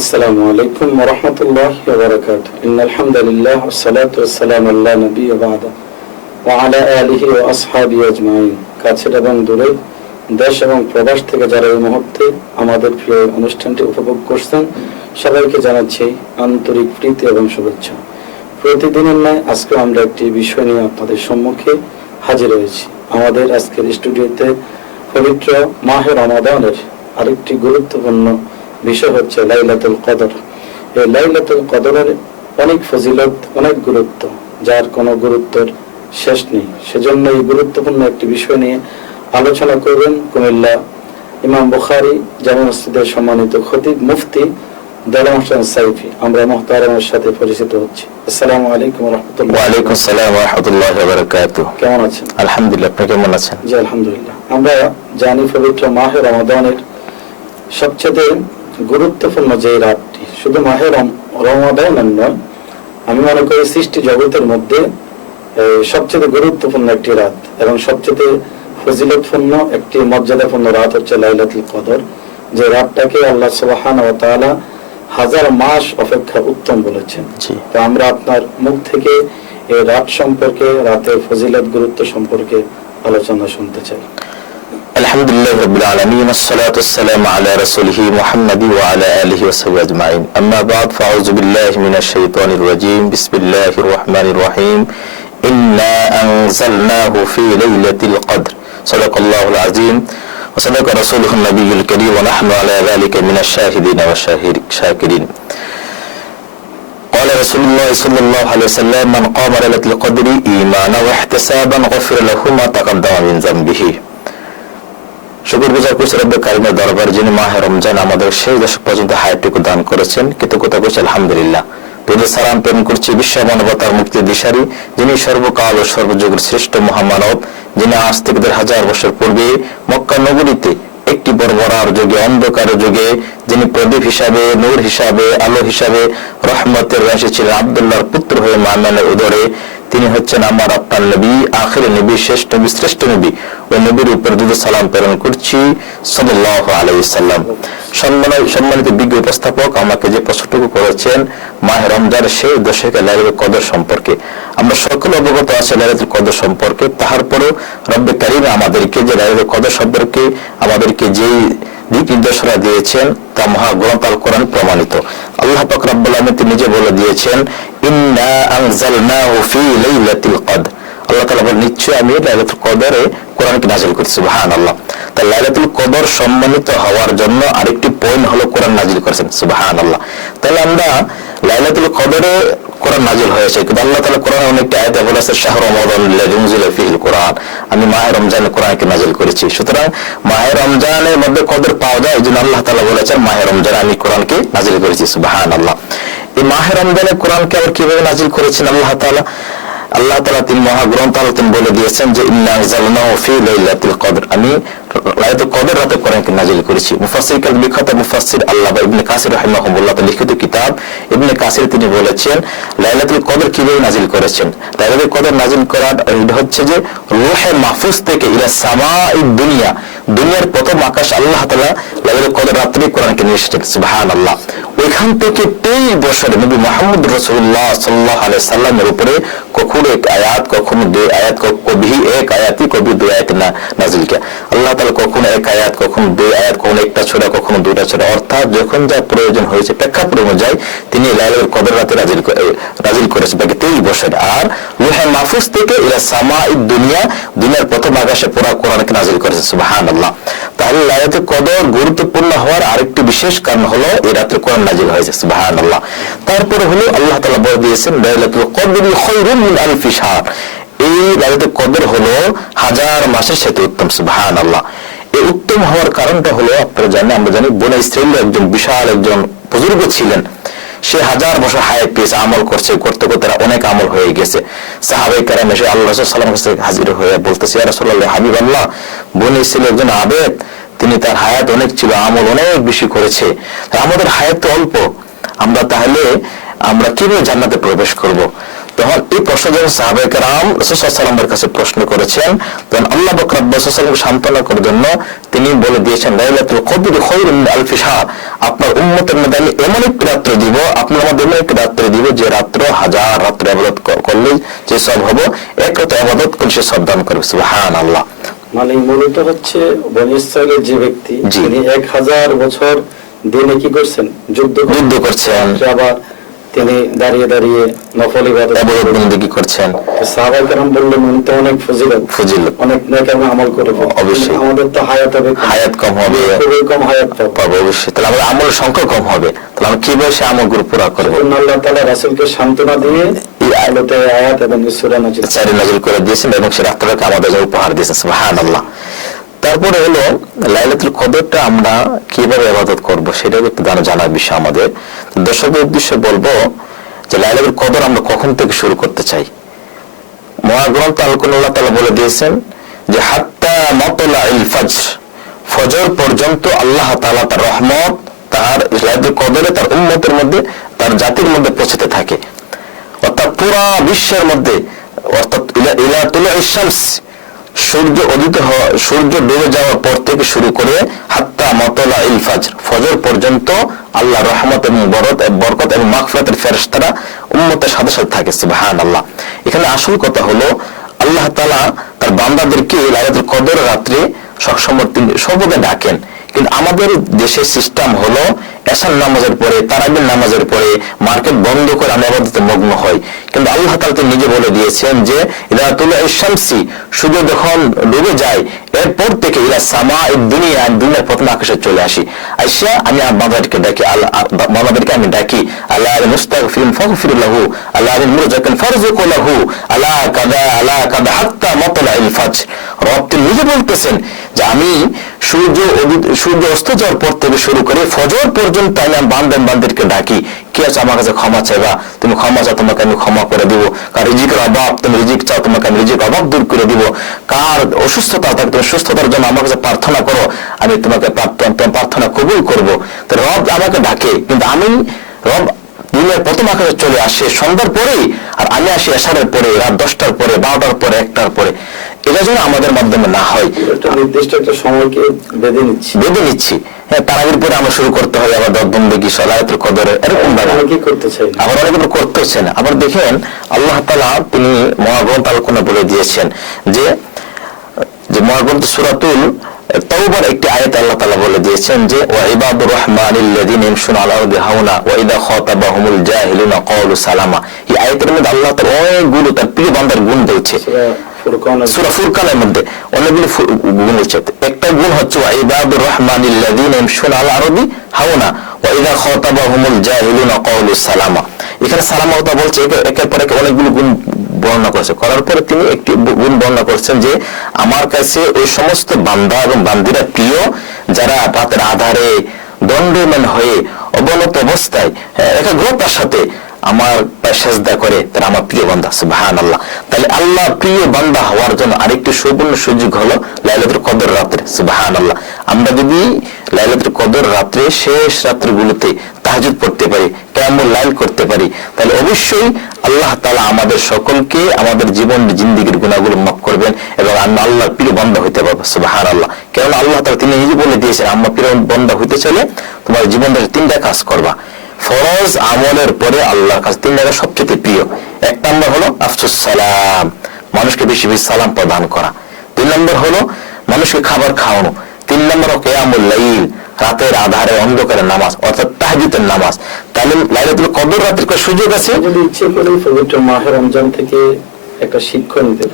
আসসালামু আলাইকুম ওয়া রাহমাতুল্লাহি ওয়া বারাকাতুহু। ইন্নাল হামদুলিল্লাহ ওয়াস সালাতু ওয়াস সালামু আলা নাবিয়্যি বা'দা ওয়া আলা আলিহি ওয়া আসহাবিহি আজমাইন। কাছের এবং দূরে, দেশ এবং প্রবাস থেকে যারা এই মুহূর্তে আমাদের প্রিয় অনুষ্ঠানটি উপভোগ করছেন, সবাইকে জানাচ্ছি আন্তরিক প্রীতি এবং শুভেচ্ছা। প্রতিদিনের ন্যায় আজকে আমরা একটি বিষয় নিয়ে আপনাদের সম্মুখে হাজির হয়েছি। আমাদের আজকের স্টুডিওতে পবিত্র মাহে রমাদানের আরেকটি গুরুত্বপূর্ণ বিষয় হচ্ছে লাইলাতুল কদর। এই লাইলাতুল কদরের অনেক ফজিলত, অনেক গুরুত্ব, যার কোনো গুরুত্বের শেষ নেই। সেজন্য এই গুরুত্বপূর্ণ একটি বিষয় নিয়ে আলোচনা করবেন কুমিল্লা ইমাম বুখারী জামে মসজিদের সম্মানিত খতিব মুফতি দেলোয়ার হোসেন সাইফি। আমরা মুহতারামের সাথে পরিচিত হচ্ছি। আসসালামু আলাইকুম ওয়া রাহমাতুল্লাহ। ওয়া আলাইকুম আসসালাম ওয়া রাহমাতুল্লাহি ওয়া বারাকাতুহু। কেমন আছেন? আলহামদুলিল্লাহ, আপনি কেমন আছেন? জি আলহামদুলিল্লাহ। আমরা জানি পবিত্র মাহে রমাদানের সবচেয়ে গুরুত্বপূর্ণ যে রাতটি, শুধু মাহে রমাদান নয়, আমি মনে করি সৃষ্টি জগতের মধ্যে সবচেয়ে গুরুত্বপূর্ণ একটি রাত এবং সবচেয়ে ফজিলতপূর্ণ একটি মর্যাদাপূর্ণ রাত হচ্ছে লাইলাতুল কদর। যে রাতটাকে আল্লাহ সুবহানাহু ওয়া তাআলা হাজার মাস অপেক্ষা উত্তম বলেছেন। তো আমরা আপনার মুখ থেকে এই রাত সম্পর্কে, রাতের ফজিলত গুরুত্ব সম্পর্কে আলোচনা শুনতে চাই। আলহামদুলিল্লাহি রাব্বিল আলামিন, আসসালাতু ওয়াসসালামু আলা রাসূলিহি মুহাম্মাদি ওয়া আলা আলিহি ওয়া সাহবিহি আজমাইন। আম্মা বা'দ, ফাআউযু বিল্লাহি মিনাশ শাইতানির রাজীম। বিসমিল্লাহির রাহমানির রাহিম। ইন্না আনজালনাহু ফি লাইলাতিল কদর। সাদাকাল্লাহুল আযীম ওয়া সাদাকা রাসূলুহুন নাবিয়্যুল কারীম ওয়া নাহনু আলা যালিকা মিনাশ শাহিদিন ওয়া শাকিরিন। قال رسول الله صلى الله عليه وسلم: من قام ليلة القدر إيمانا واحتسابا غفر له ما تقدم من ذنبه। শুকরগুজার করছি রব্বুল কারীমের দরবার, যিনি মাহে রমজান আমাদের শেষ দশক পর্যন্ত হায়াতটুকু দান করেছেন। কৃতজ্ঞতা করছি আলহামদুলিল্লাহ। সালাম প্রেরণ করছি বিশ্ব মানবতার মুক্তির দিশারি, যিনি সর্বকাল ও সর্বযুগের শ্রেষ্ঠ মহামানব, যিনি আজ থেকে 1000 বছর পূর্বে মক্কা নগরীতে একটি বর্বরার যুগে, অন্ধকার যুগে, যিনি প্রদীপ হিসাবে, নূর হিসাবে, আলো হিসাবে রহমতের রাশি ছিলেন, আব্দুল্লাহর পুত্র হয়ে মামেনের উদরে তিনি হচ্ছেন আমার আপনার নবী, আখির নবী, শেষ নবী, শ্রেষ্ঠ নবী। ওই নবীর উপর দুরূদ সালাম প্রেরণ করছি সাল্লাল্লাহু আলাইহি ওয়াসাল্লাম। সম্মানিত বিজ্ঞ উপস্থাপক আমাকে যে প্রশ্নটুকু করেছেন মাহে রমজানের শেষ দশকে লাইলাতুল কদর সম্পর্কে, আমরা সকলে অবগত আছি লাইলাতুল কদর সম্পর্কে। তারপরেও রব্বে কারীম আমাদেরকে যে লাইলাতুল কদর সম্পর্কে আমাদেরকে যে দিক নির্দেশনা দিয়েছেন তা মহাগ্রন্থ আল কোরআন প্রমাণিত। আল্লাহ পাক রব্বুল আলামিন তিনি নিজে বলে দিয়েছেন, ইন্না আনজালনাহু ফি লাইলাতিল কদর। আল্লাহ তাআলা বলেন, নিশ্চয় আমি লাইলাতুল কদরে কোরআনকে নাযিল করেছি। সুবহানাল্লাহ। তা লাইলাতুল কদর সম্মানিত হওয়ার জন্য আরেকটি পয়েন্ট হলো কোরআন নাযিল করেছেন। সুবহানাল্লাহ। তাহলে আমরা লাইলাতুল কদরে কোরআন নাযিল হয়েছে, কিন্তু আল্লাহ তাআলা কোরআনে অনেকটা আয়াতে বলেছে শাহরু রমাদানিল্লাযী উনজিলা ফীহিল কোরআন, আমি মাহে রমজানে কোরআনকে নাযিল করেছি। সুতরাং মাহে রমজানের মধ্যে কদর পাওয়া যায়, এইজন্য আল্লাহ তাআলা বলেছেন মাহে রমজানে আমি কোরআনকে নাযিল করেছি। সুবহানাল্লাহ। এই মাহে রমজানে কোরআনকে আবার কিভাবে নাযিল করেছেন আল্লাহ তাআলা? আল্লাহ তাআলা তিনি মহাগ্রন্থ তিনি বলে দিয়েছেন যে ইন্না আনজালনাহু ফি লাইলাতিল কদর, আমি লাইলাতুল কদর রাতে কোরআনকে নাযিল করেছি। মুফাসসির বিখ্যাত মুফাসসির আল্লামা ইবনে কাসির রাহিমাহুল্লাহ তার লিখিত কিতাব ইবনে কাসির তিনি বলেছেন লাইলাতুল কদর কিভাবে নাযিল করেছেন। লাইলাতুল কদর নাযিল করার হচ্ছে যে রূহে মাহফুজ থেকে ইলা সামাঈদ দুনিয়া, দুনিয়ার প্রথম আকাশ আল্লাহ তাআলা লাইলাতুল কদর রাতে কোরআনকে নিয়ে এসেছেন। সুবহানাল্লাহ। ওইখান থেকে 23 বছরে নবী মুহাম্মদ রাসূলুল্লাহ সাল্লাল্লাহু আলাইহি সাল্লামের উপরে কখনো এক আয়াত, কখনো দুই আয়াত, কবি এক আয়াতই, কবি দুই আয়াত না নাযিল কিয়া। আল্লাহ তাআলা কখনো এক আয়াত, কখনো দুই আয়াত, কখনো একটা সূরা, কখনো দুইটা সূরা, অর্থাৎ যখন যা প্রয়োজন হয়েছে প্রেক্ষাপট অনুযায়ী তিনি লাইলাতুল কদর রাতে নাযিল করেছেন বাকি 23 বছর। আর লৌহে মাহফুজ থেকে ইলা সামাঈদ দুনিয়া, দুনিয়ার প্রথম আকাশে পুরা কোরআনকে নাযিল করেছেন। সুবহানাল্লাহ। তাহলে লাইলাতুল কদর গুরুত্বপূর্ণ হওয়ার আরেকটি বিশেষ কারণ হলো এই রাতে কোরআন নাযিল হয়েছে। সুবহানাল্লাহ। তারপরে হলো আল্লাহ তাআলা বলে দিয়েছেন লাইলাতুল কদরি খায়রুম মিন আলফি শাহর, এই লাইলাতুল কদর হলো 1000 মাসের সাথে উত্তম। সুবহানাল্লাহ। এই উত্তম হওয়ার কারণটা হলো আপনারা জানেন, আমরা জানি বনী ইসরাঈলের একজন বিশাল একজন বুজুর্গ ছিলেন, সে 1000 বছর হায়াত পেয়েছে, আমল করছে, করতে করতে অনেক আমল হয়ে গেছে। সাহাবায়ে কেরাম এসে আল্লাহ রাসূল সাল্লাল্লাহু আলাইহি ওয়াসাল্লাম হাজির হয়ে বলতেছে, ইয়া রাসূলুল্লাহ, হাবিবাল্লাহ, বনী ইসরাঈলের একজন আবেদ, তিনি তার হায়াত অনেক ছিল, আমল অনেক বেশি করেছে, আমাদের হায়াত তো অল্প, আমরা তাহলে আমরা কিভাবে জান্নাতে প্রবেশ করব? তখন এই প্রশ্ন যখন সাহাবায়ে কেরাম রাসূল সাল্লাল্লাহু আলাইহি ওয়াসাল্লামের কাছে প্রশ্ন করেছেন, তখন আল্লাহ পাক রব্বুল সাল্লাল্লাহু সান্ত্বনা করার জন্য তিনি বলে দিয়েছেন, লাইলাতুল কদর খায়রুম মিন আলফি শাহর, আপনার উম্মতের মধ্যে আমি এমন একটি রাত্রি দিব, আপনার মধ্যে এমন একটি রাত্রি দিব যে রাত্র হাজার রাত্র ইবাদত করলে যে সব হবে, এক রাত ইবাদত করলে সে সব দান করবে। সুবহানাল্লাহ। মানে মূলত হচ্ছে বনী ইসরাইলের যে ব্যক্তি তিনি 1000 বছর দিনে কি করছেন, যুদ্ধ করছেন, আবার তিনি দাঁড়িয়ে দাঁড়িয়ে নফল ইবাদত বন্দেগী করছেন। সাহাবায়ে কেরাম বললেন উনি তো অনেক ফজিলত অনেক নেক আমল করে, অবশ্যই আমাদের তো হায়াত কম হবে, খুবই কম হায়াত পাবো, অবশ্যই তাহলে আমাদের আমলের সংখ্যা কম হবে, তাহলে আমরা কিভাবে সে আমলগুলো পুরো করব? আল্লাহ তাআলা রাসূলকে সান্ত্বনা দিয়ে এই আয়াত এবং সূরা নাযিল করে দিয়েছেন এবং সে রাত্রটাকে আমাদের উপহার দিয়েছেন। সুবহানাল্লাহ। তারপরে হলো লাইলাতুল কদরটা আমরা কিভাবে ইবাদত করব সেটা একটু জানার বিষয় আমাদের। দর্শকদের উদ্দেশ্যে বলবো যে লাইলাতুল কদর আমরা কখন থেকে শুরু করতে চাই। মহাগ্রন্থ আল কুরআন আল্লাহ তাআলা বলে দিয়েছেন যে হাত্তা মাতলাইল ফজর, ফজর পর্যন্ত আল্লাহ তাআলা তার রহমত তার লাইলাতুল কদরে তার উম্মতের মধ্যে তার জাতির মধ্যে পৌঁছতে থাকে, অর্থাৎ পুরো বিশ্বের মধ্যে, অর্থাৎ ইলা তুলুইশ শামস, সূর্য উদিত হওয়া, সূর্য ডুবে যাওয়ার পর থেকে শুরু করে হাত্তা মাতলাইল ফজর, ফজর পর্যন্ত আল্লাহ রহমত এবং বরকত এবং মাগফিরাতের ফেরেশতারা উম্মতের সাথে সাথে থাকে। সুবহানাল্লাহ। এখানে আসল কথা হলো আল্লাহ তাআলা তার বান্দাদেরকে লাইলাতুল কদর রাত্রে সবসময় তিনি সর্বদা ডাকেন, কিন্তু আমাদের দেশের সিস্টেম হলো এশার নামাজের পরে, তারাবির নামাজের পরে মার্কেট বন্ধ করে আমরা ইবাদতে মগ্ন হই। কিন্তু আল্লাহ তাআলা তিনি নিজে বলে দিয়েছেন যে ইলা তুলুইশ শামসি, সূর্য যখন ডুবে যায় এরপর থেকে ইলা সামাঈদ দুনিয়া, দুনিয়ার প্রথম আকাশে চলে আসি, আইসা আমি বান্দাদেরকে ডাকি, বান্দাদেরকে আমি ডাকি আলা মুস্তাগফিরিন ফাগফির লাহু, আলা মুরজাকিন ফারজুক লাহু, আলা কাদা হাত্তা মাতলাইল ফজর। রব তিনি নিজে বলতেছেন যে আমি সূর্য অস্ত যাওয়ার পর থেকে শুরু করে ফজর পর্যন্ত আমি বান্দাদেরকে ডাকি, কি আছে আমার কাছে ক্ষমা চাইবা, তুমি ক্ষমা চাও তোমাকে আমি ক্ষমা করে দিব, কার রিজিকের অভাব তুমি রিজিক চাও তোমাকে আমি রিজিক অভাব দূর করে দিব, কার অসুস্থতা থাকে তুমি সুস্থতার জন্য আমার কাছে প্রার্থনা করো, আমি তোমাকে প্রার্থনা কবুল করব। তো রব আমাকে ডাকে, কিন্তু আমি রব দিনের প্রথম আকাশে চলে আসে সন্ধ্যার পরেই, আর আমি আসি এশারের পরে, রাত 10টার পরে, 12টার পরে, 1টার পরে। এটা যেন আমাদের মাধ্যমে না হয়, নির্দিষ্ট একটা সময়কে বেঁধে নিচ্ছি। হ্যাঁ, তারাবির পরে আমরা শুরু করতে হয় আবার বন্দেগী, লাইলাতুল কদরে, এরকম অনেকে করতে চায় না, আবার অনেকে করতেছে না। আবার দেখেন আল্লাহ তাআলা তিনি মহাগ্রন্থ আল কুরআনে বলে দিয়েছেন যে মহাগ্রন্থ সূরাতুল তাওবার একটি আয়াত আল্লাহ তাআলা বলে দিয়েছেন যে ওয়া ইবাদুর রহমানিল্লাযিনা ইয়ামশুনা আলা আরদি হাওনা ওয়া ইযা খাতাবাহুমুল জাহিলুনা ক্বালু সালামা। এই আয়াতের মধ্যে আল্লাহ তাআলা অনেকগুলো তার প্রিয় বান্দার গুণ বলছে। সূরা ফুরকানের মধ্যে অনেকগুলো গুণ হচ্ছে। একটা গুণ হচ্ছে ওয়া ইবাদুর রহমানিল্লাযিনা ইয়ামশুনা আলা আরদি হাওনা ওয়া ইযা খাতাবাহুমুল জাহিলুনা ক্বালু সালামা। এখানে সালামা কথা বলছে, একের পর এক অনেকগুলো গুণ বর্ণনা করেছে। করার পরে তিনি একটি গুণ বর্ণনা করছেন যে আমার কাছে ওই সমস্ত বান্দা এবং বান্দিরা প্রিয় যারা রাতের আধারে দণ্ডমান হয়ে অবনত অবস্থায় একাগ্রতার সাথে আমার সেজদা করে, তারা আমার প্রিয় বান্দা। সুবহানাল্লাহ। তাহলে আল্লাহ প্রিয় বান্দা হওয়ার জন্য আরেকটি সুবর্ণ সুযোগ হলো লাইলাতুল কদর রাত্রে। সুবহানাল্লাহ। আমরা যদি লাইলাতুল কদর রাত্রে শেষ রাত্রিগুলোতে তাহাজ্জুদ পড়তে পারি, কিয়ামুল লাইল করতে পারি, তাহলে অবশ্যই আল্লাহ তাআলা আমাদের সকলকে আমাদের জীবন জিন্দেগীর গুনাহগুলো মাফ করবেন এবং আমরা আল্লাহর প্রিয় বান্দা হইতে পারবো। সুবহানাল্লাহ। কারণ আল্লাহ তাআলা তিনি নিজে বলে দিয়েছেন আমার প্রিয় বান্দা হইতে চাইলে তোমার জীবনের 3টা কাজ করবা। ফরজ আমলের পরে আল্লাহর কাছে 3 জায়গা সবচেয়ে প্রিয়। 1 নম্বর হলো আফসুস সালাম, মানুষকে বেশি বেশি সালাম প্রদান করা। 2 নম্বর হলো মানুষকে খাবার খাওয়ানো। 3 নম্বর কিয়ামুল লাইল, রাতের আধারে অন্ধকারে নামাজ, অর্থাৎ তাহাজ্জুদের নামাজ। তাহলে লাইলাতুল কদর রাতের কোন সুযোগ আছে? যদি ইচ্ছে করে পবিত্র মাহে রমজান থেকে একটা শিক্ষা নিতে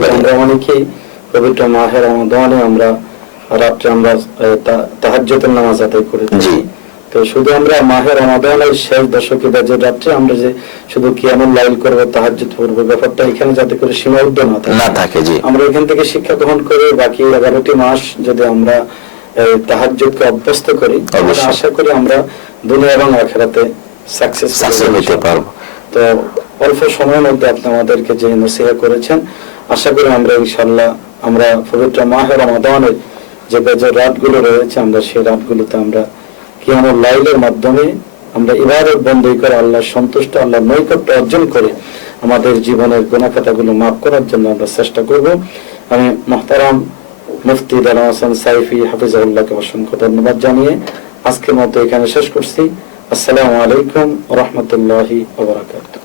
পারি। আমরা অনেকেই পবিত্র মাহে রমজানে আমরা রাতে আমরা তাহাজ্জুদের নামাজ আদায় করি। জি। তো শুধু আমরা মাহে রমাদানের শেষ দশকে বা যে রাত্রে আমরা যে শুধু কিয়ামুল লাইল করব, তাহাজ্জুদ পড়ব, ব্যাপারটা এখানে যাতে করে সীমাবদ্ধ না থাকে। জি। আমরা এখান থেকে শিক্ষা গ্রহণ করে বাকি 11টি মাস যদি আমরা তাহাজ্জুদকে অভ্যস্ত করি, আশা করি আমরা দুনিয়া এবং আখিরাতে সাকসেস হতে পারবো। তো অল্প সময়ের মধ্যে আপনি আমাদেরকে যে নসিহত করেছেন, আশা করি আমরা ইনশাআল্লাহ আমরা পবিত্র মাহে রমাদানের যে বেজর রাতগুলো রয়েছে আমরা সেই রাতগুলোতে আমরা কিয়ামুল লাইলের মাধ্যমে আমরা ইবাদত বন্দী করে আল্লাহর সন্তুষ্ট, আল্লাহর নৈকট্য অর্জন করে আমাদের জীবনের গুনাহখাতাগুলো মাফ করার জন্য আমরা চেষ্টা করব। আমি মুহতারাম মুফতি দেলোয়ার হোসেন সাইফি হাফিজাহুল্লাহকে অসংখ্য ধন্যবাদ জানিয়ে আজকের মতো এখানে শেষ করছি। আসসালামু আলাইকুম ওয়া রাহমাতুল্লাহি ওয়া বারাকাতুহু।